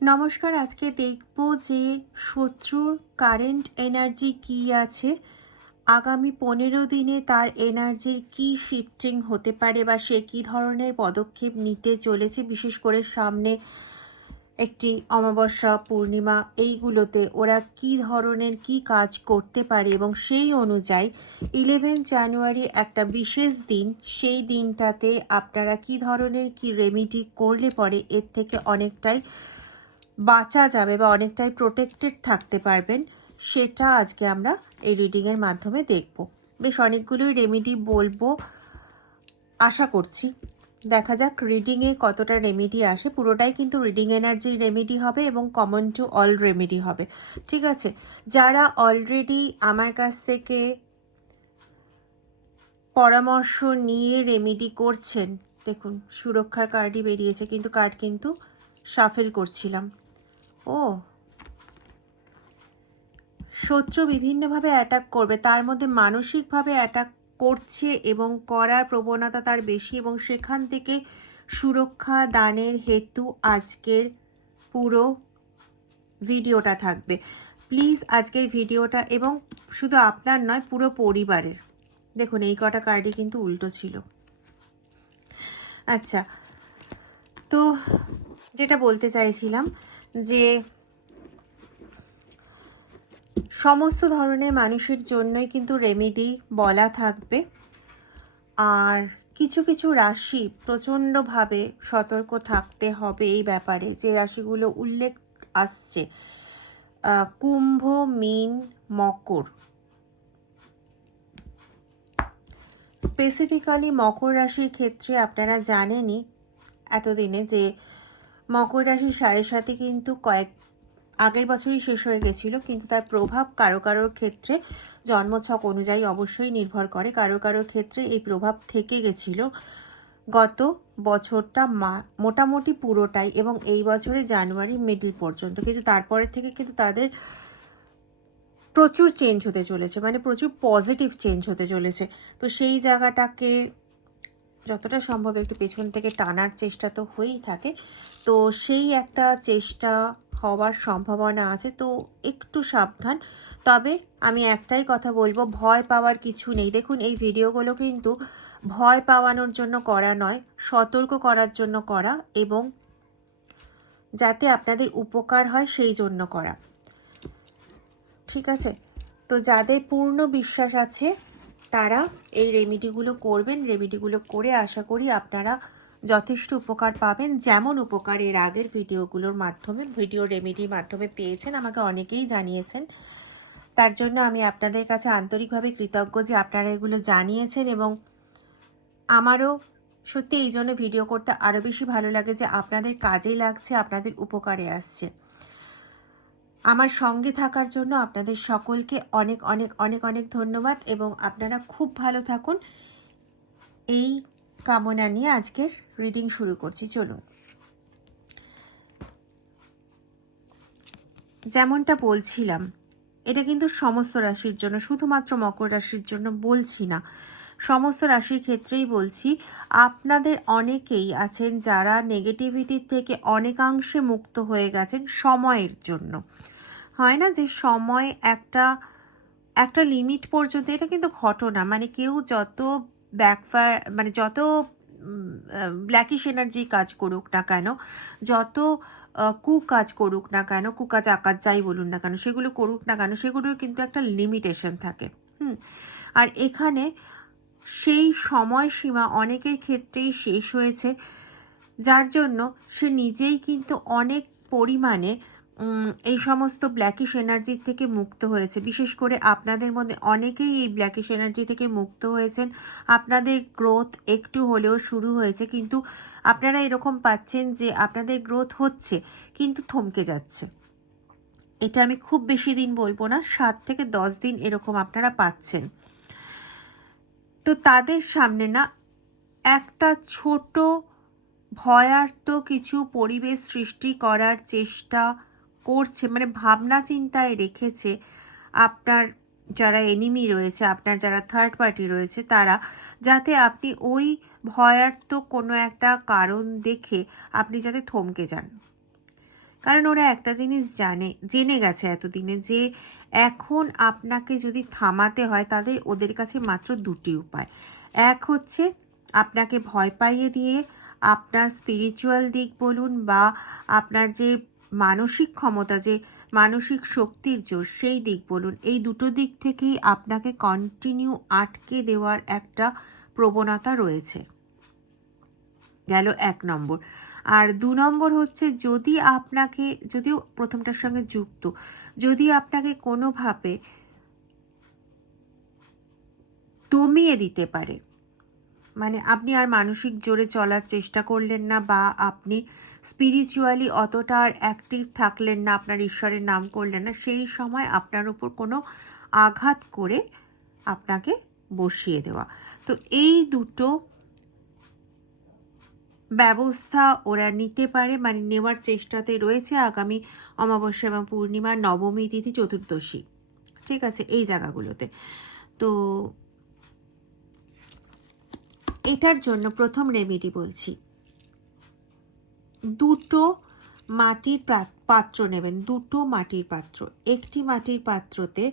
নমস্কার, আজকে দেখব যে শত্রুর কারেন্ট এনার্জি কি আছে, আগামী 15 দিনে তার এনার্জির কি শিফটিং হতে পারে বা সে কী ধরনের পদক্ষেপ নিতে চলেছে। বিশেষ করে সামনে একটি অমাবস্যা, পূর্ণিমা, এইগুলোতে ওরা কি ধরনের কি কাজ করতে পারে এবং সেই অনুযায়ী 11 জানুয়ারি একটা বিশেষ দিন, সেই দিনটাতে আপনারা কি ধরনের কি রেমেডি করলে পরে এর থেকে অনেকটাই বাঁচা যাবে বা অনেকটাই প্রোটেক্টেড থাকতে পারবেন, সেটা আজকে আমরা এই রিডিংয়ের মাধ্যমে দেখব। বেশ অনেকগুলোই রেমেডি বলবো আশা করছি। দেখা যাক রিডিংয়ে কতটা রেমেডি আসে। পুরোটাই কিন্তু রিডিং এনার্জির রেমেডি হবে এবং কমন টু অল রেমেডি হবে, ঠিক আছে? যারা অলরেডি আমার কাছ থেকে পরামর্শ নিয়ে রেমেডি করছেন, দেখুন সুরক্ষার কার্ডই বেরিয়েছে, কিন্তু কার্ড কিন্তু শাফেল করছিলাম। ও, শত্রু বিভিন্নভাবে অ্যাটাক করবে, তার মধ্যে মানসিকভাবে অ্যাটাক করছে এবং করার প্রবণতা তার বেশি, এবং সেখান থেকে সুরক্ষা দানের হেতু আজকের পুরো ভিডিওটা থাকবে। প্লিজ আজকের ভিডিওটা, এবং শুধু আপনার নয় পুরো পরিবারের। দেখুন এই কটা কার্ডই কিন্তু উল্টো ছিল। আচ্ছা, তো যেটা বলতে চাইছিলাম যে সমস্ত ধরনের মানুষের জন্যই কিন্তু রেমেডি বলা থাকবে, আর কিছু কিছু রাশি প্রচণ্ডভাবে সতর্ক থাকতে হবে এই ব্যাপারে। যে রাশিগুলো উল্লেখ আসছে, কুম্ভ, মীন, মকর, স্পেসিফিক্যালি মকর রাশির ক্ষেত্রে আপনারা জানেনই এতদিনে যে মকর রাশির 7.5 কিন্তু আগের বছরই শেষ হয়ে গেছিলো, কিন্তু তার প্রভাব কারো কারোর ক্ষেত্রে জন্মছক অনুযায়ী অবশ্যই নির্ভর করে। কারো কারো ক্ষেত্রে এই প্রভাব থেকে গেছিলো গত বছরটা মোটামুটি পুরোটাই, এবং এই বছরে জানুয়ারি মিডিল পর্যন্ত, কিন্তু তারপরের থেকে কিন্তু তাদের প্রচুর চেঞ্জ হতে চলেছে, মানে প্রচুর পজিটিভ চেঞ্জ হতে চলেছে। তো সেই জায়গাটাকে যতটা সম্ভব একটু পেছন থেকে টানার চেষ্টা তো হয়েই থাকে, তো সেই একটা চেষ্টা হওয়ার সম্ভাবনা আছে, তো একটু সাবধান। তবে আমি একটাই কথা বলবো, ভয় পাওয়ার কিছু নেই। দেখুন এই ভিডিওগুলো কিন্তু ভয় পাওয়ানোর জন্য করা নয়, সতর্ক করার জন্য করা, এবং যাতে আপনাদের উপকার হয় সেই জন্য করা, ঠিক আছে? তো যাদের পূর্ণ বিশ্বাস আছে তারা এই রেমেডিগুলো করবেন। রেমেডিগুলো করে আশা করি আপনারা যথেষ্ট উপকার পাবেন, যেমন উপকার এর আগের ভিডিওগুলোর মাধ্যমে, ভিডিও রেমেডির মাধ্যমে পেয়েছেন, আমাকে অনেকেই জানিয়েছেন। তার জন্য আমি আপনাদের কাছে আন্তরিকভাবে কৃতজ্ঞ যে আপনারা এগুলো জানিয়েছেন, এবং আমারও সত্যি এই জন্য ভিডিও করতে আরও বেশি ভালো লাগে যে আপনাদের কাজে লাগছে, আপনাদের উপকারে আসছে। আমার সঙ্গে থাকার জন্য আপনাদের সকলকে অনেক অনেক অনেক অনেক ধন্যবাদ, এবং আপনারা খুব ভালো থাকুন এই কামনা নিয়ে আজকের রিডিং শুরু করছি। চলুন। যেমনটা বলছিলাম, এটা কিন্তু সমস্ত রাশির জন্য, শুধুমাত্র মকর রাশির জন্য বলছি না, সমস্ত রাশির ক্ষেত্রেই বলছি। আপনাদের অনেকেই আছেন যারা নেগেটিভিটির থেকে অনেকাংশে মুক্ত হয়ে গেছেন সময়ের জন্য। হয় না যে সময় একটা একটা লিমিট পর্যন্ত, এটা কিন্তু ঘটনা, মানে কেউ যত ব্যাকফায়ার, মানে যত ব্ল্যাকিশ এনার্জি কাজ করুক না কেন, যত কুকাজ করুক না কেন, কুকাজ আকাজ যাই বলুন না কেন, সেগুলো করুক না কেন, সেগুলোর কিন্তু একটা লিমিটেশন থাকে। আর এখানে সেই সময়সীমা অনেকের ক্ষেত্রেই শেষ হয়েছে, যার জন্য সে নিজেই কিন্তু অনেক পরিমাণে এই সমস্ত ব্ল্যাকিশ এনার্জির থেকে মুক্ত হয়েছে। বিশেষ করে আপনাদের মধ্যে অনেকেই এই ব্ল্যাকিশ এনার্জি থেকে মুক্ত হয়েছেন। আপনাদের গ্রোথ একটু হলেও শুরু হয়েছে, কিন্তু আপনারা এরকম পাচ্ছেন যে আপনাদের গ্রোথ হচ্ছে কিন্তু থমকে যাচ্ছে। এটা আমি খুব বেশি দিন বলবো না, 7 থেকে 10 দিন এরকম আপনারা পাচ্ছেন। তো তাদের সামনে না একটা ছোট ভয়ার্ত কিছু পরিবেশ সৃষ্টি করার চেষ্টা করছে, মানে ভাবনা চিন্তায় রেখেছে আপনার যারা এনিমি রয়েছে, আপনার যারা থার্ড পার্টি রয়েছে, তারা যাতে আপনি ওই ভয়ার্ত কোনো একটা কারণ দেখে আপনি যাতে থমকে যান। কারণ ওরা একটা জিনিস জেনে গেছে এতদিনে, যে এখন আপনাকে যদি থামাতে হয় তাদের ওদের কাছে মাত্র দুটি উপায়। এক হচ্ছে আপনাকে ভয় পাইয়ে দিয়ে আপনার স্পিরিচুয়াল দিক বলুন বা আপনার যে মানসিক ক্ষমতা, যে মানসিক শক্তির জোর, সেই দিক বলুন, এই দুটো দিক থেকেই আপনাকে কন্টিনিউ আটকে দেওয়ার একটা প্রবণতা রয়েছে। গেল 1 নম্বর। আর 2 নম্বর হচ্ছে, যদি আপনাকে, যদিও প্রথমটার সঙ্গে যুক্ত, যদি আপনাকে কোনোভাবে দমিয়ে দিতে পারে, মানে আপনি আর মানসিক জোরে চলার চেষ্টা করলেন না বা আপনি স্পিরিচুয়ালি অতটা আর অ্যাক্টিভ থাকলেন না, আপনার ঈশ্বরের নাম করলেন না, সেই সময় আপনার উপর কোনো আঘাত করে আপনাকে বসিয়ে দেওয়া। তো এই দুটো ব্যবস্থা ওরা নিতে পারে, মানে নেওয়ার চেষ্টাতে রয়েছে আগামী অমাবস্যা এবং পূর্ণিমা, নবমী তিথি, চতুর্দশী, ঠিক আছে, এই জায়গাগুলোতে। তো এটার জন্য প্রথম রেমেডি বলছি, দুটো মাটির পাত্র নেবেন, দুটো মাটির পাত্র। একটি মাটির পাত্রতে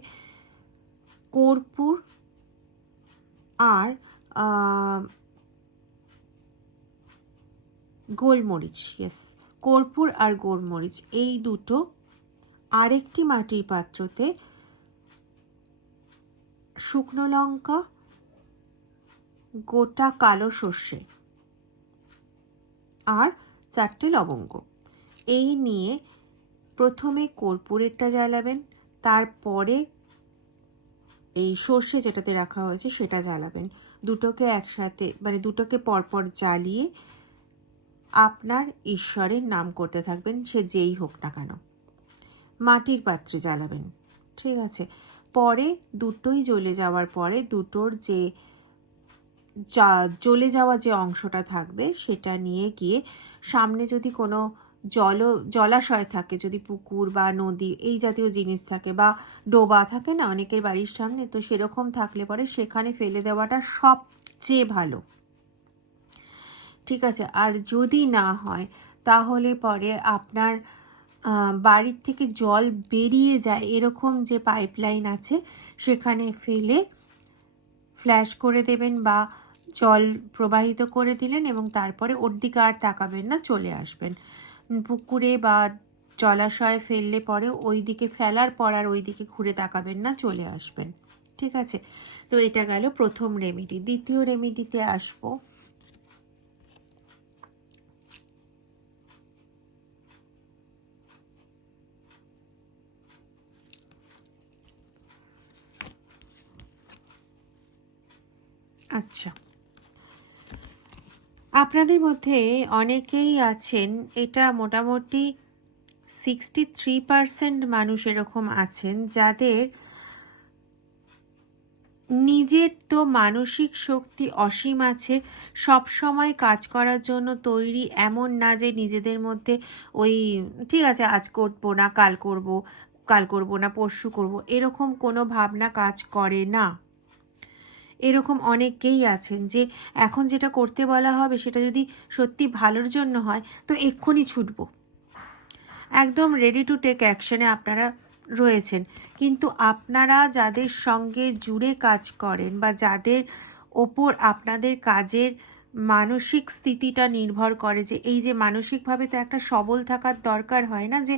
কর্পূর আর গোলমরিচ, ইয়েস, কর্পূর আর গোলমরিচ এই দুটো। আরেকটি মাটির পাত্রতে শুকনো লঙ্কা, গোটা কালো সর্ষে আর 4টে লবঙ্গ। এই নিয়ে প্রথমে কর্পূরেরটা জ্বালাবেন, তারপরে এই সর্ষে যেটাতে রাখা হয়েছে সেটা জ্বালাবেন। দুটোকে একসাথে, মানে দুটোকে পরপর জ্বালিয়ে আপনার ঈশ্বরের নাম করতে থাকবেন, সে যেই হোক না কেন। মাটির পাত্রে জ্বালাবেন, ঠিক আছে। পরে দুটোই জ্বলে যাওয়ার পরে দুটোর যে জ্বলে যাওয়া যে অংশটা থাকবে সেটা নিয়ে গিয়ে সামনে যদি কোনো জলাশয় থাকে, যদি পুকুর বা নদী এই জাতীয় জিনিস থাকে বা ডোবা থাকে না অনেকের বাড়ির সামনে, তো সেরকম থাকলে পরে সেখানে ফেলে দেওয়াটা সবচেয়ে ভালো, ঠিক আছে। আর যদি না হয় তাহলে পরে আপনার বাড়ির থেকে জল বেরিয়ে যায় এরকম যে পাইপলাইন আছে সেখানে ফেলে ফ্ল্যাশ করে দেবেন বা জল প্রবাহিত করে দিলেন এবং তারপরে ওর দিকে আর তাকাবেন না, চলে আসবেন। পুকুরে বা জলাশয়ে ফেললে পরে ওই দিকে ফেলার পর আর ওই দিকে ঘুরে তাকাবেন না, চলে আসবেন, ঠিক আছে। তো এটা গেল প্রথম রেমেডি। দ্বিতীয় রেমেডিতে আসবো। আচ্ছা, আপনাদের মধ্যে অনেকেই আছেন, এটা মোটামুটি 63% মানুষ এরকম আছেন যাদের নিজের তো মানসিক শক্তি অসীম আছে, সব সময় কাজ করার জন্য তৈরি, এমন না যে নিজেদের মধ্যে ওই ঠিক আছে আজ করবো না কাল করব, কাল করব না পরশু করব, এরকম কোনো ভাবনা কাজ করে না। এরকম অনেকেই আছেন যে এখন যেটা করতে বলা হবে সেটা যদি সত্যি ভালোর জন্য হয় তো এক্ষুনি ছুটবো, একদম রেডি টু টেক অ্যাকশনে আপনারা রয়েছেন। কিন্তু আপনারা যাদের সঙ্গে জুড়ে কাজ করেন বা যাদের ওপর আপনাদের কাজের মানসিক স্থিতিটা নির্ভর করে, যে এই যে মানসিকভাবে তো একটা সবল থাকার দরকার হয় না, যে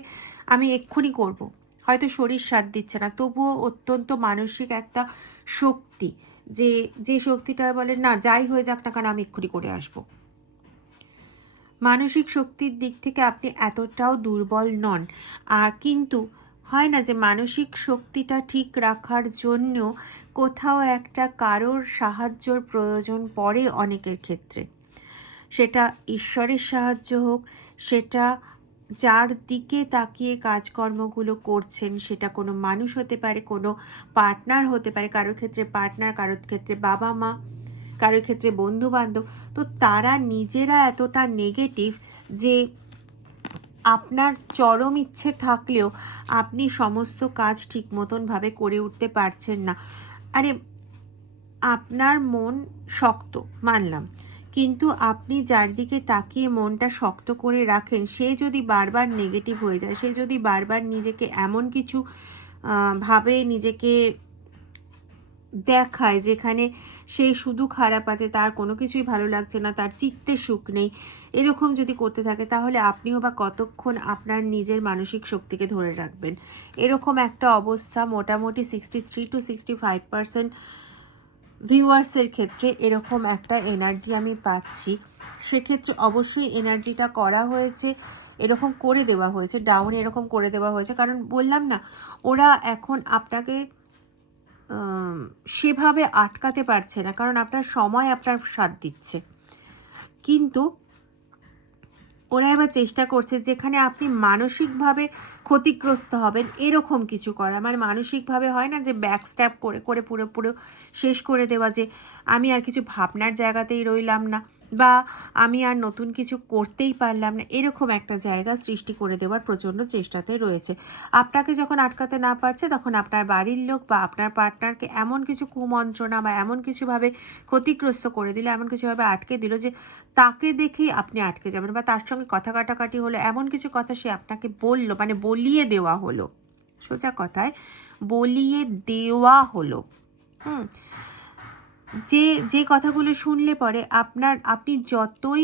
আমি এক্ষুনি করব, হয়তো শরীর সাথ দিচ্ছে না তবুও অত্যন্ত মানসিক একটা শক্তি, যে যে শক্তিটা বলে না যাই হয়ে যাক না কেন আমি এক্ষুনি করে আসবো। মানসিক শক্তির দিক থেকে আপনি এতটাও দুর্বল নন। আর কিন্তু হয় না যে মানসিক শক্তিটা ঠিক রাখার জন্য কোথাও একটা কারোর সাহায্যর প্রয়োজন পড়ে অনেকের ক্ষেত্রে, সেটা ঈশ্বরের সাহায্য হোক, সেটা যার দিকে তাকিয়ে কাজকর্মগুলো করছেন সেটা কোনো মানুষ হতে পারে, কোনো পার্টনার হতে পারে, কারোর ক্ষেত্রে পার্টনার, কারোর ক্ষেত্রে বাবা মা, কারোর ক্ষেত্রে বন্ধু বান্ধব। তো তারা নিজেরা এতটা নেগেটিভ যে আপনার চরম ইচ্ছে থাকলেও আপনি সমস্ত কাজ ঠিক মতনভাবে করে উঠতে পারছেন না। আরে আপনার মন শক্ত মানলাম, কিন্তু আপনি যার দিকে তাকিয়ে মনটা শক্ত করে রাখেন, সে যদি বারবার নেগেটিভ হয়ে যায়, সে যদি বারবার নিজেকে এমন কিছু ভাবে নিজেকে দেখায় যেখানে সে শুধু খারাপ আছে, তার কোনো কিছুই ভালো লাগছে না, তার চিত্তে সুখ নেই, এরকম যদি করতে থাকে, তাহলে আপনিও বা কতক্ষণ আপনার নিজের মানসিক শক্তিকে ধরে রাখবেন? এরকম একটা অবস্থা মোটামুটি 63 to 65% ভিউয়ার্সের ক্ষেত্রে এরকম একটা এনার্জি আমি পাচ্ছি। সেক্ষেত্রে অবশ্যই এনার্জিটা করা হয়েছে, এরকম করে দেওয়া হয়েছে, ডাউন এরকম করে দেওয়া হয়েছে, কারণ বললাম না, ওরা এখন আপনাকে সেভাবে আটকাতে পারছে না, কারণ আপনার সময় আপনার সাথ দিচ্ছে। কিন্তু ওরা এবার চেষ্টা করছে যেখানে আপনি মানসিকভাবে ক্ষতিগ্রস্ত হবেন এরকম কিছু করা, মানে মানসিকভাবে হয় না যে ব্যাকস্ট্যাপ করে করে পুরো শেষ করে দেওয়া, যে আমি আর কিছু ভাবনার জায়গাতেই রইলাম না, বা আমি আর নতুন কিছু করতেই পারলাম না, এরকম একটা জায়গা সৃষ্টি করে দেওয়ার প্রচণ্ড চেষ্টাতে রয়েছে। আপনাকে যখন আটকাতে না পারছে, তখন আপনার বাড়ির লোক বা আপনার পার্টনারকে এমন কিছু কুমন্ত্রণা বা এমন কিছুভাবে ক্ষতিগ্রস্ত করে দিল, এমন কিছুভাবে আটকে দিল যে তাকে দেখেই আপনি আটকে যাবেন, বা তার সঙ্গে কথা কাটাকাটি হলো, এমন কিছু কথা সে আপনাকে বলল, মানে বলিয়ে দেওয়া হলো, সোজা কথায় বলিয়ে দেওয়া হলো। যে কথাগুলো শুনলে পরে আপনি যতই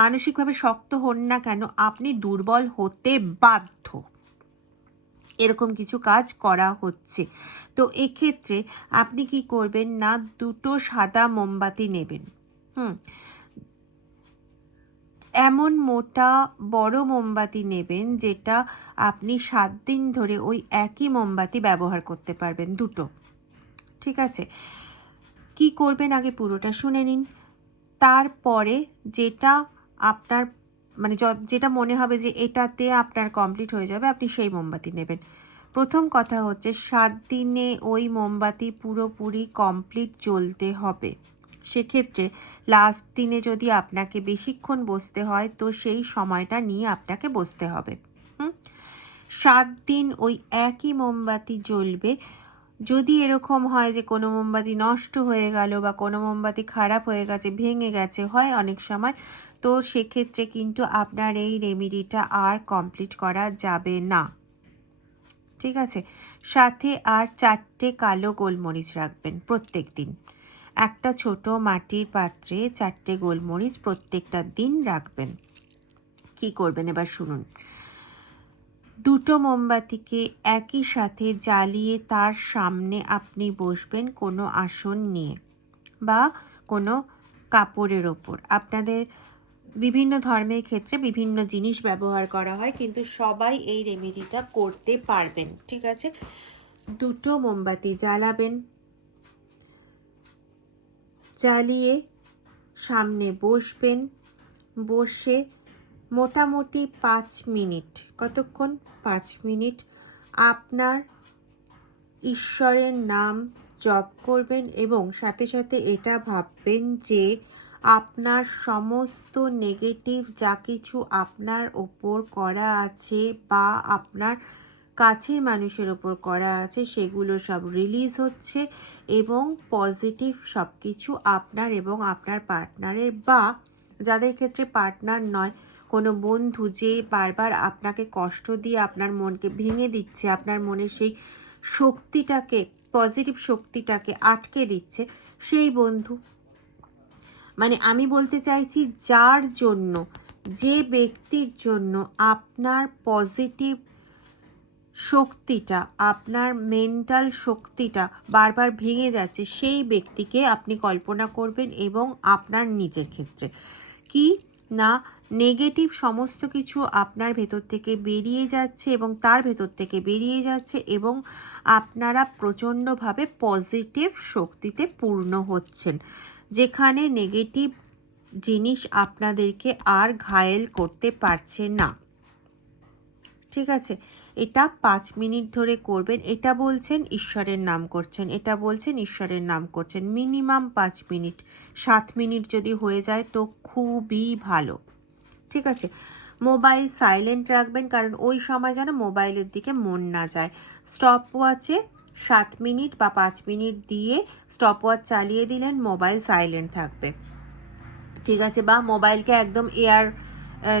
মানসিকভাবে শক্ত হন না কেন, আপনি দুর্বল হতে বাধ্য। এরকম কিছু কাজ করা হচ্ছে। তো এক্ষেত্রে আপনি কি করবেন না, 2টো সাদা মোমবাতি নেবেন। এমন মোটা বড় মোমবাতি নেবেন যেটা আপনি 7 দিন ধরে ওই একই মোমবাতি ব্যবহার করতে পারবেন, 2টো। ঠিক আছে? কি করবেন আগে পুরোটা শুনে নিন। তারপরে যেটা আপনার মানে যেটা মনে হবে যে এটাতে আপনার কমপ্লিট হয়ে যাবে, আপনি সেই মোমবাতি নেবেন। প্রথম কথা হচ্ছে 7 দিনে ওই মোমবাতি পুরোপুরি কমপ্লিট জ্বলতে হবে। সেক্ষেত্রে লাস্ট দিনে যদি আপনাকে বেশিক্ষণ বসতে হয়, তো সেই সময়টা নিয়ে আপনাকে বসতে হবে। 7 দিন ওই একই মোমবাতি জ্বলবে। যদি এরকম হয় যে কোনো মোমবাতি নষ্ট হয়ে গেল বা কোনো মোমবাতি খারাপ হয়ে গেছে, ভেঙে গেছে, হয় অনেক সময়, তো সেক্ষেত্রে কিন্তু আপনার এই রেমেডিটা আর কমপ্লিট করা যাবে না। ঠিক আছে? সাথে আর 4টে কালো গোলমরিচ রাখবেন প্রত্যেক দিন। একটা ছোট মাটির পাত্রে 4টে গোলমরিচ প্রত্যেকটা দিন রাখবেন। কি করবেন এবার শুনুন। 2টো মোমবাতিকে একই সাথে জ্বালিয়ে তার সামনে আপনি বসবেন কোনো আসন নিয়ে বা কোনো কাপড়ের ওপর। আপনাদের বিভিন্ন ধর্মের ক্ষেত্রে বিভিন্ন জিনিস ব্যবহার করা হয়, কিন্তু সবাই এই রেমেডিটা করতে পারবেন। ঠিক আছে? 2টো মোমবাতি জ্বালাবেন, জ্বালিয়ে সামনে বসবেন, বসে মোটামুটি 5 মিনিট, কতক্ষণ? 5 মিনিট আপনার ঈশ্বরের নাম জপ করবেন, এবং সাথে সাথে এটা ভাববেন যে আপনার সমস্ত নেগেটিভ যা কিছু আপনার ওপর করা আছে বা আপনার কাছের মানুষের ওপর করা আছে, সেগুলো সব রিলিজ হচ্ছে, এবং পজিটিভ সব কিছু আপনার এবং আপনার পার্টনারের, বা যাদের ক্ষেত্রে পার্টনার নয়, কোনো বন্ধু যে বারবার আপনাকে কষ্ট দিয়ে আপনার মনকে ভেঙে দিচ্ছে, আপনার মনে সেই শক্তিটাকে, পজিটিভ শক্তিটাকে আটকে দিচ্ছে, সেই বন্ধু, মানে আমি বলতে চাইছি যার জন্য, যে ব্যক্তির জন্য আপনার পজিটিভ শক্তিটা, আপনার মেন্টাল শক্তিটা বারবার ভেঙে যাচ্ছে, সেই ব্যক্তিকে আপনি কল্পনা করবেন, এবং আপনার নিজের ক্ষেত্রে কি না, নেগেটিভ সমস্ত কিছু আপনার ভেতর থেকে বেরিয়ে যাচ্ছে এবং তার ভেতর থেকে বেরিয়ে যাচ্ছে, এবং আপনারা প্রচণ্ডভাবে পজিটিভ শক্তিতে পূর্ণ হচ্ছেন, যেখানে নেগেটিভ জিনিস আপনাদেরকে আর ঘায়েল করতে পারছে না। ঠিক আছে? এটা 5 মিনিট ধরে করবেন। এটা বলছেন ঈশ্বরের নাম করছেন, এটা বলছেন ঈশ্বরের নাম করছেন, মিনিমাম 5 মিনিট। 7 মিনিট যদি হয়ে যায় তো খুবই ভালো। ঠিক আছে? মোবাইল সাইলেন্ট রাখবেন, কারণ ওই সময় যেন মোবাইলের দিকে মন না যায়। স্টপ ওয়াচে 7 মিনিট বা 5 মিনিট দিয়ে স্টপ ওয়াচ চালিয়ে দিলেন, মোবাইল সাইলেন্ট থাকবে। ঠিক আছে, বা মোবাইলকে একদম এয়ার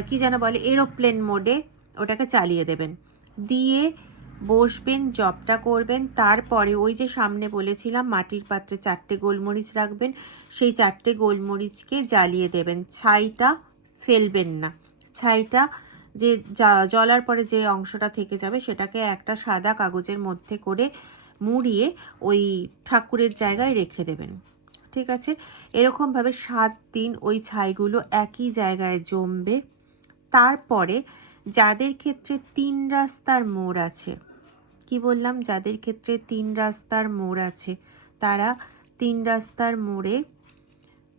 কি যেন বলে, এরোপ্লেন মোডে ওটাকে চালিয়ে দেবেন, দিয়ে বসবেন, জবটা করবেন। তারপরে ওই যে সামনে বলেছিলাম মাটির পাত্রে 4টে গোলমরিচ রাখবেন, সেই 4টে গোলমরিচকে জ্বালিয়ে দেবেন, ছাইটা ফেলবেন না। ছাইটা যে জ্বলার পরে যে অংশটা থেকে যাবে সেটাকে একটা সাদা কাগজের মধ্যে করে মুড়িয়ে ওই ঠাকুরের জায়গায় রেখে দেবেন। ঠিক আছে, এরকমভাবে 7 দিন ওই ছাইগুলো একই জায়গায় জমবে। তারপরে যাদের ক্ষেত্রে 3 রাস্তার মোড় আছে, কি বললাম, যাদের ক্ষেত্রে 3 রাস্তার মোড় আছে তারা 3 রাস্তার মোড়ে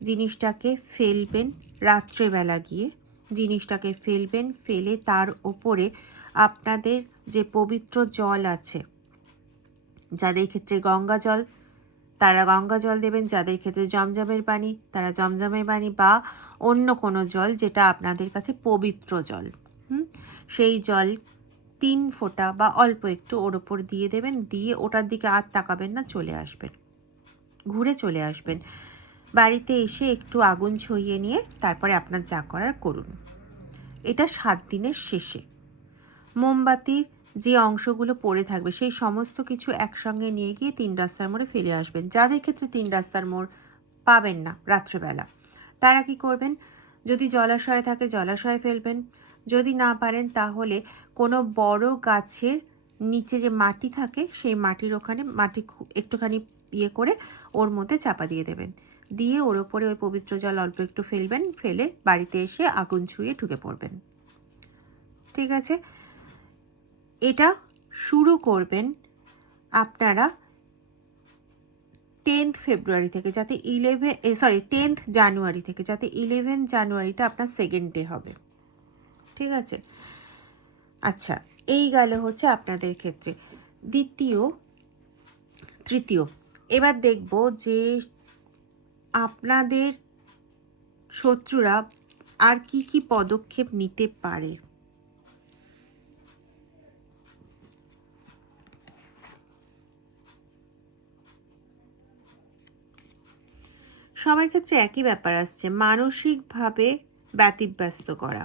জিনিসটাকে ফেলবেন, রাত্রেবেলা গিয়ে জিনিসটাকে ফেলবেন, ফেলে তার ওপরে আপনাদের যে পবিত্র জল আছে, যাদের ক্ষেত্রে গঙ্গা জল তারা গঙ্গা জল দেবেন, যাদের ক্ষেত্রে জমজমের পানি তারা জমজমের পানি বা অন্য কোনো জল যেটা আপনাদের কাছে পবিত্র জল, সেই জল 3 ফোঁটা বা অল্প একটু ওর ওপর দিয়ে দেবেন, দিয়ে ওটার দিকে আর তাকাবেন না, চলে আসবেন, ঘুরে চলে আসবেন। বাড়িতে এসে একটু আগুন ছড়িয়ে নিয়ে তারপরে আপনার যা করার করুন। এটা 7 দিনের শেষে মোমবাতির যে অংশগুলো পড়ে থাকবে সেই সমস্ত কিছু একসঙ্গে নিয়ে গিয়ে 3 রাস্তার মোড়ে ফেলে আসবেন। যাদের ক্ষেত্রে 3 রাস্তার মোড় পাবেন না রাত্রেবেলা, তারা কি করবেন, যদি জলাশয় থাকে জলাশয়ে ফেলবেন, যদি না পারেন তাহলে কোনো বড় গাছের নিচে যে মাটি থাকে সেই মাটির ওখানে মাটি একটুখানি ইয়ে করে ওর মধ্যে চাপা দিয়ে দেবেন, দিয়ে ওর ওপরে ওই পবিত্র জল অল্প একটু ফেলবেন, ফেলে বাড়িতে এসে আগুন ছুঁয়ে ঢুকে পড়বেন। ঠিক আছে, এটা শুরু করবেন আপনারা 10th ফেব্রুয়ারি থেকে, যাতে 10th জানুয়ারি থেকে, যাতে 11 জানুয়ারিটা আপনার সেকেন্ড ডে হবে। ঠিক আছে, আচ্ছা, এই গেল হচ্ছে আপনাদের ক্ষেত্রে। তৃতীয়, এবার দেখব যে আপনাদের শত্রুরা আর কি কি পদক্ষেপ নিতে পারে। সবার ক্ষেত্রে একই ব্যাপার আসছে, মানসিকভাবে ব্যতিব্যস্ত করা,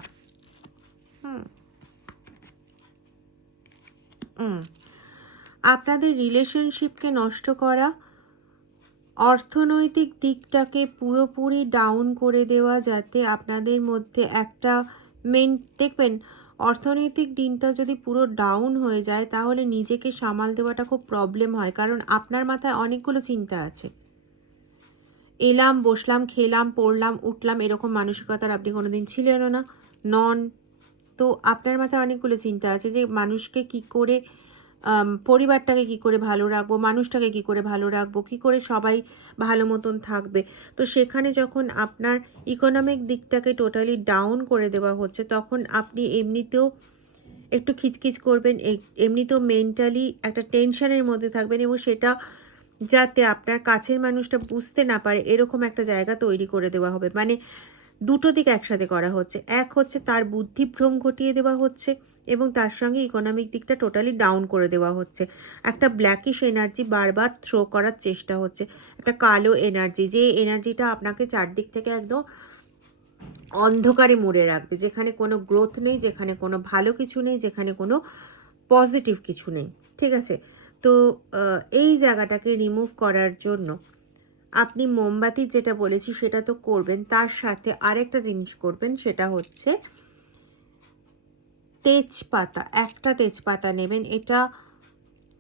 আপনাদের রিলেশনশিপকে নষ্ট করা, অর্থনৈতিক দিকটাকে পুরোপুরি ডাউন করে দেওয়া, যাতে আপনাদের মধ্যে একটা দেখবেন অর্থনৈতিক দিনটা যদি পুরো ডাউন হয়ে যায় তাহলে নিজেকে সামাল দেওয়াটা খুব প্রবলেম হয়, কারণ আপনার মাথায় অনেকগুলো চিন্তা আছে। এলাম, বসলাম, খেলাম, পড়লাম, উঠলাম, এরকম মানসিকতার আপনি কোনোদিন ছিলেনও না, নন। তো আপনার মাথায় অনেকগুলো চিন্তা আছে যে মানুষকে কি করে, পরিবারটাকে কি করে ভালো রাখবো, মানুষটাকে কি করে ভালো রাখবো, কি করে সবাই ভালো মতন থাকবে। তো সেখানে যখন আপনার ইকোনমিক দিকটাকে টোটালি ডাউন করে দেওয়া হচ্ছে তখন আপনি এমনিতেও একটু খিচখিচ করবেন, এমনিতেও মেন্টালি একটা টেনশনের মধ্যে থাকবেন, এবং সেটা যাতে আপনার কাছের মানুষটা বুঝতে না পারে এরকম একটা জায়গা তৈরি করে দেওয়া হবে। মানে দুটো দিক একসাথে করা হচ্ছে, এক হচ্ছে তার বুদ্ধিভ্রম ঘটিয়ে দেওয়া হচ্ছে এবং তার সঙ্গে ইকোনমিক দিকটা টোটালি ডাউন করে দেওয়া হচ্ছে। একটা ব্ল্যাকিশ এনার্জি বারবার থ্রো করার চেষ্টা হচ্ছে, একটা কালো এনার্জি, যে এনার্জিটা আপনাকে চারদিক থেকে একদম অন্ধকারে মুড়ে রাখবে, যেখানে কোনো গ্রোথ নেই, যেখানে কোনো ভালো কিছু নেই, যেখানে কোনো পজিটিভ কিছু নেই। ঠিক আছে, তো এই জায়গাটাকে রিমুভ করার জন্য আপনি মোমবাতি যেটা বলেছি সেটা তো করবেন, তার সাথে আরেকটা জিনিস করবেন, সেটা হচ্ছে তেজপাতা। একটা তেজপাতা নেবেন, এটা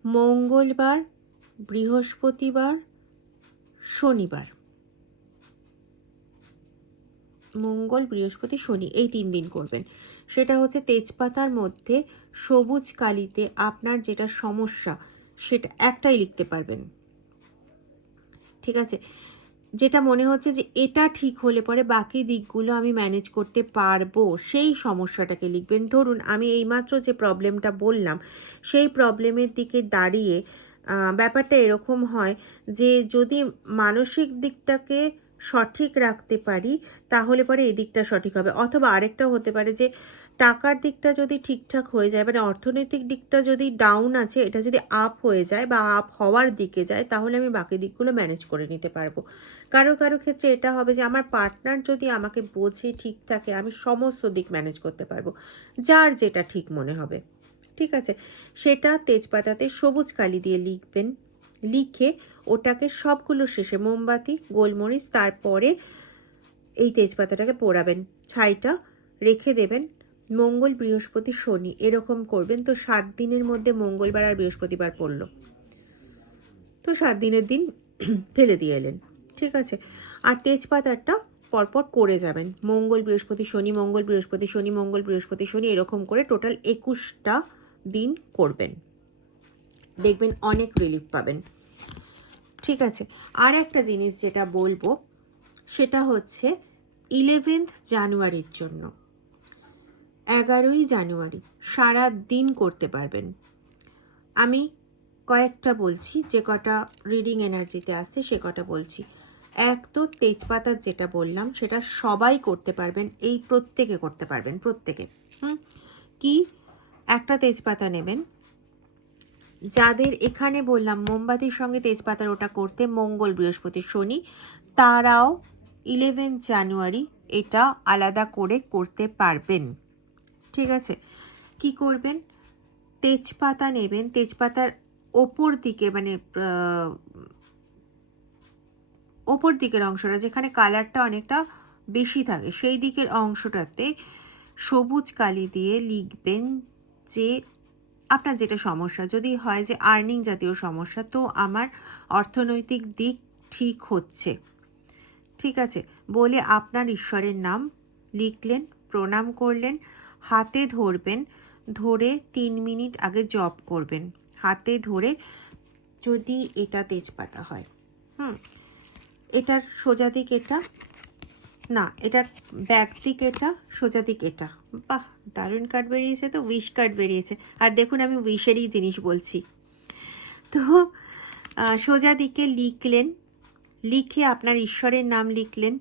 মঙ্গলবার, বৃহস্পতিবার, শনিবার, মঙ্গল, বৃহস্পতি, শনি, এই 3 দিন করবেন। সেটা হচ্ছে তেজপাতার মধ্যে সবুজ কালিতে আপনার যেটা সমস্যা সেটা একটাই লিখতে পারবেন। ঠিক আছে, যেটা মনে হচ্ছে যে এটা ঠিক হলে পরে বাকি দিকগুলো আমি ম্যানেজ করতে পারবো, সেই সমস্যাটাকে লিখবেন। ধরুন আমি এইমাত্র যে প্রবলেমটা বললাম সেই প্রবলেমের দিকে দাঁড়িয়ে ব্যাপারটা এরকম হয় যে যদি মানসিক দিকটাকে সঠিক রাখতে পারি তাহলে পরে এই দিকটা সঠিক হবে। অথবা আরেকটাও হতে পারে যে টাকার দিকটা যদি ঠিকঠাক হয়ে যায়, মানে অর্থনৈতিক দিকটা যদি ডাউন আছে, এটা যদি আপ হয়ে যায় বা আপ হওয়ার দিকে যায়, তাহলে আমি বাকি দিকগুলো ম্যানেজ করে নিতে পারবো। কারো কারো ক্ষেত্রে এটা হবে যে আমার পার্টনার যদি আমাকে বোঝে, ঠিক থাকে, আমি সমস্ত দিক ম্যানেজ করতে পারবো, যার যেটা ঠিক মনে হবে। ঠিক আছে, সেটা তেজপাতাতে সবুজ কালি দিয়ে লিখবেন। লিখে ওটাকে সবগুলো শেষে মোমবাতি, গোলমরিচ, তারপরে এই তেজপাতাটাকে পোড়াবেন, ছাইটা রেখে দেবেন। মঙ্গল, বৃহস্পতি, শনি এরকম করবেন। তো 7 দিনের মধ্যে মঙ্গলবার আর বৃহস্পতিবার পড়লো, তো 7 দিনের দিন ফেলে দিয়ে এলেন। ঠিক আছে, আর তেজপাতাটা পরপর করে যাবেন, মঙ্গল, বৃহস্পতি, শনি, মঙ্গল, বৃহস্পতি, শনি, মঙ্গল, বৃহস্পতি, শনি, এরকম করে টোটাল 21টা দিন করবেন। দেখবেন অনেক রিলিফ পাবেন। ঠিক আছে, আর একটা জিনিস যেটা বলবো সেটা হচ্ছে 11 জানুয়ারির জন্য। 11ই জানুয়ারি সারা দিন করতে পারবেন। আমি কয়েকটা বলছি, যে কটা রিডিং এনার্জিতে আসছে সে কটা বলছি। এক তো তেজপাতার যেটা বললাম সেটা সবাই করতে পারবেন, এই প্রত্যেকে করতে পারবেন, প্রত্যেকে। কি, একটা তেজপাতা নেবেন, যাদের এখানে বললাম মোমবাতির সঙ্গে তেজপাতার ওটা করতে মঙ্গল, বৃহস্পতি, শনি, তারাও 11 জানুয়ারি এটা আলাদা করে করতে পারবেন। ঠিক আছে, কি করবেন, তেজপাতা নেবেন, তেজপাতার ওপর দিকে, মানে ওপর দিকের অংশটা যেখানে কালারটা অনেকটা বেশি থাকে, সেই দিকের অংশটাতে সবুজ কালি দিয়ে লিখবেন যে আপনার যেটা সমস্যা, যদি হয় যে আর্নিং জাতীয় সমস্যা, তো আমার অর্থনৈতিক দিক ঠিক হচ্ছে, ঠিক আছে, বলে আপনার ঈশ্বরের নাম লিখলেন, প্রণাম করলেন, হাতে ধরবেন, ধরে 3 মিনিট আগে জপ করবেন, হাতে ধরে, যদি এটা তেজপাতা হয়। এটার সোজা দিক এটা না, এটার ব্যাক দিক এটা, সোজা দিক এটা। বাহ, দারুণ কার্ড বেরিয়েছে তো, উইশ কার্ড বেরিয়েছে। আর দেখুন আমি উইশেরই জিনিস বলছি। তো সোজা দিকে লিখলেন, লিখে আপনার ঈশ্বরের নাম লিখলেন,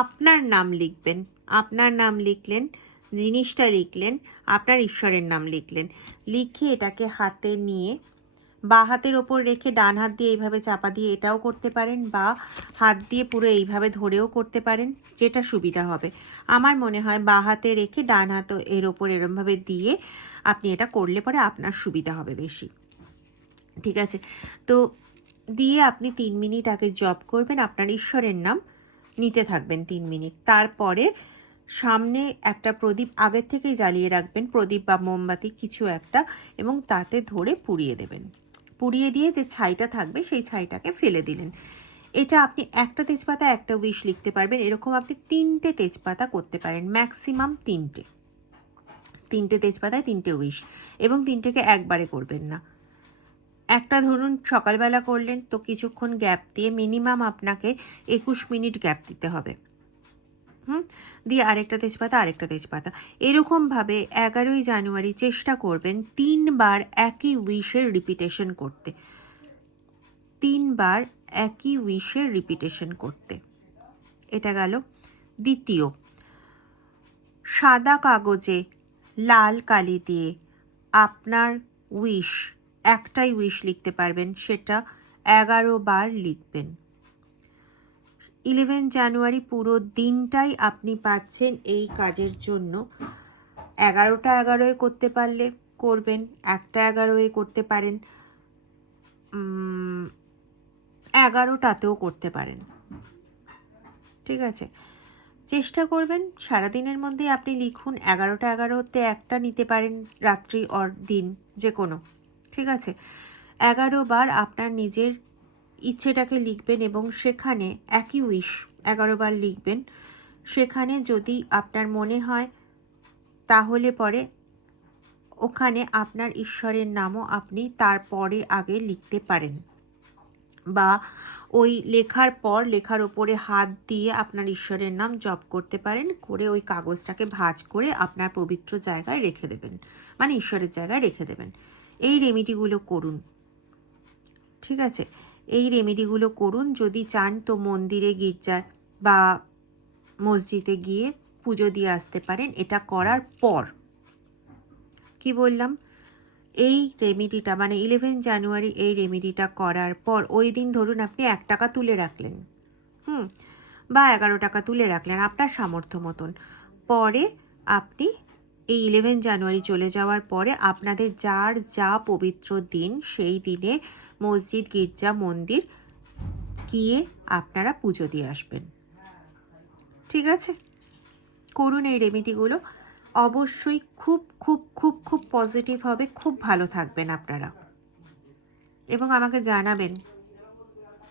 আপনার নাম লিখবেন, আপনার নাম লিখলেন, জিনিসটা লিখলেন, আপনার ঈশ্বরের নাম লিখলেন, লিখে এটাকে হাতে নিয়ে বাঁ হাতের ওপর রেখে ডান হাত দিয়ে এইভাবে চাপা দিয়ে এটাও করতে পারেন, বা হাত দিয়ে পুরো এইভাবে ধরেও করতে পারেন, যেটা সুবিধা হবে। আমার মনে হয় বাঁ হাতে রেখে ডান হাত এর ওপর এরমভাবে দিয়ে আপনি এটা করলে পরে আপনার সুবিধা হবে বেশি। ঠিক আছে, তো দিয়ে আপনি 3 মিনিট আগে জপ করবেন, আপনার ঈশ্বরের নাম নিতে থাকবেন 3 মিনিট। তারপরে সামনে একটা প্রদীপ আগের থেকেই জ্বালিয়ে রাখবেন, প্রদীপ বা মোমবাতি কিছু একটা, এবং তাতে ধরে পুড়িয়ে দেবেন। পুড়িয়ে দিয়ে যে ছাইটা থাকবে সেই ছাইটাকে ফেলে দিলেন। এটা আপনি একটা তেজপাতা একটা উইশ লিখতে পারবেন, এরকম আপনি 3টে তেজপাতা করতে পারেন, ম্যাক্সিমাম 3টে তেজপাতায় 3টে উইশ, এবং 3টেকে একবারে করবেন না। একটা ধরুন সকালবেলা করলেন, তো কিছুক্ষণ গ্যাপ দিয়ে মিনিমাম আপনাকে 21 মিনিট গ্যাপ দিতে হবে। দিয়ে আরেকটা তেজপাতা, এরকমভাবে 11ই জানুয়ারি চেষ্টা করবেন 3 বার একই উইশের রিপিটেশন করতে, 3 বার একই উইশের রিপিটেশন করতে। এটা গেল। দ্বিতীয়, সাদা কাগজে লাল কালি দিয়ে আপনার উইশ, একটাই উইশ লিখতে পারবেন, সেটা 11 বার লিখবেন। 11 জানুয়ারি পুরো দিনটাই আপনি পাচ্ছেন এই কাজের জন্য। 11টা 11 করতে পারলে করবেন, একটা 11 করতে পারেন, 11টাতেও করতে পারেন। ঠিক আছে, চেষ্টা করবেন সারাদিনের মধ্যে আপনি লিখুন। 11টা 11তে একটা নিতে পারেন, রাত্রি অর দিন যে কোনো। ঠিক আছে, 11 বার আপনার নিজের ইচ্ছেটাকে লিখবেন, এবং সেখানে একই উইশ 11 বার লিখবেন। সেখানে যদি আপনার মনে হয় তাহলে পরে ওখানে আপনার ঈশ্বরের নামও আপনি তারপরে আগে লিখতে পারেন, বা ওই লেখার পর লেখার ওপরে হাত দিয়ে আপনার ঈশ্বরের নাম জপ করতে পারেন, করে ওই কাগজটাকে ভাঁজ করে আপনার পবিত্র জায়গায় রেখে দেবেন, মানে ঈশ্বরের জায়গায় রেখে দেবেন। এই রেমিডিগুলো করুন। ঠিক আছে, এই রেমেডিগুলো করুন। যদি চান তো মন্দিরে, গির্জায় বা মসজিদে গিয়ে পুজো দিয়ে আসতে পারেন এটা করার পর। কি বললাম, এই রেমিডিটা মানে 11 জানুয়ারি এই রেমিডিটা করার পর ওই দিন ধরুন আপনি 1 টাকা তুলে রাখলেন, হুম, বা 11 টাকা তুলে রাখলেন আপনার সামর্থ্য মতন। পরে আপনি এই 11 জানুয়ারি চলে যাওয়ার পরে আপনাদের যার যা পবিত্র দিন সেই দিনে মসজিদ, গির্জা, মন্দির গিয়ে আপনারা পুজো দিয়ে আসবেন। ঠিক আছে? করুন এই রেমিডিগুলো। অবশ্যই খুব খুব খুব খুব পজিটিভ হবে, খুব ভালো থাকবেন আপনারা এবং আমাকে জানাবেন